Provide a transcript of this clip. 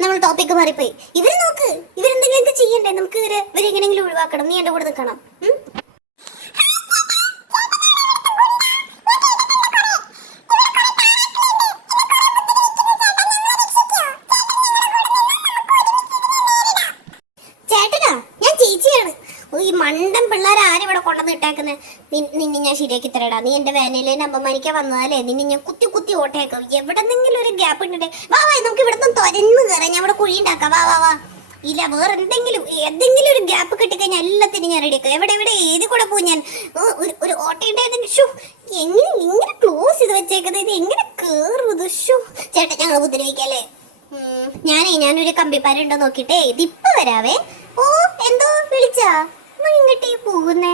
നമ്മൾ ടോപ്പിക്ക് മാറിപ്പോയി. ഇവര് നോക്ക്, ഇവരെന്തെങ്കിലും ചെയ്യണ്ടേ? നമുക്ക് ഇവരെങ്ങനെങ്കിലും ഒഴിവാക്കണം. നീ എന്റെ കൂടെ നിൽക്കണം. ചേട്ടനാ, ഞാൻ ചേച്ചിയാണ്. ഈ മണ്ടൻ പിള്ളേർ ആരും ഇവിടെ കൊണ്ടുവന്ന് ഇട്ടേക്കുന്നത്. നിന്നെ ഞാൻ ശരിയാക്കി തരടാ. നീ എന്റെ വേനയിലെ അമ്മമാരിക്കാൻ വന്നതല്ലേ? നിന്നെ ഞാൻ കുത്തി കുത്തി ഓട്ടേക്കാം. എവിടെന്നെങ്കിലും ഒരു ഗ്യാപ്പ് ഇട്ടിട്ട് വാ നമുക്ക് ഇവിടെ നിന്ന് തുരന്ന് കയറാം. ഞാൻ ഇവിടെ കുഴി ഉണ്ടാക്കാം. വാ ഇല്ല, വേറെ ഏതെങ്കിലും ഒരു ഗ്യാപ്പ് കിട്ടിക്കഴിഞ്ഞാൽ എല്ലാത്തിനും ഞാൻ റെഡിയാക്കാം. എവിടെ ഏത് കൂടെ പോകും ഞാൻ? ഒരു ഓട്ടയുണ്ടായിരുന്നു. എങ്ങനെ ക്ലോസ് ചെയ്ത് വെച്ചേക്കുന്നത്? ഇത് എങ്ങനെ കേറും ഇത്? ചേട്ടാ, ഞങ്ങൾ ഉപദ്രവിക്കല്ലേ? ഞാനൊരു കമ്പിപ്പാരുണ്ടോ നോക്കിട്ടേ ഇതിപ്പ വരാവേ. ഓ, എന്തോ വിളിച്ചാ? ഇങ്ങോട്ടേ പോകുന്നേ?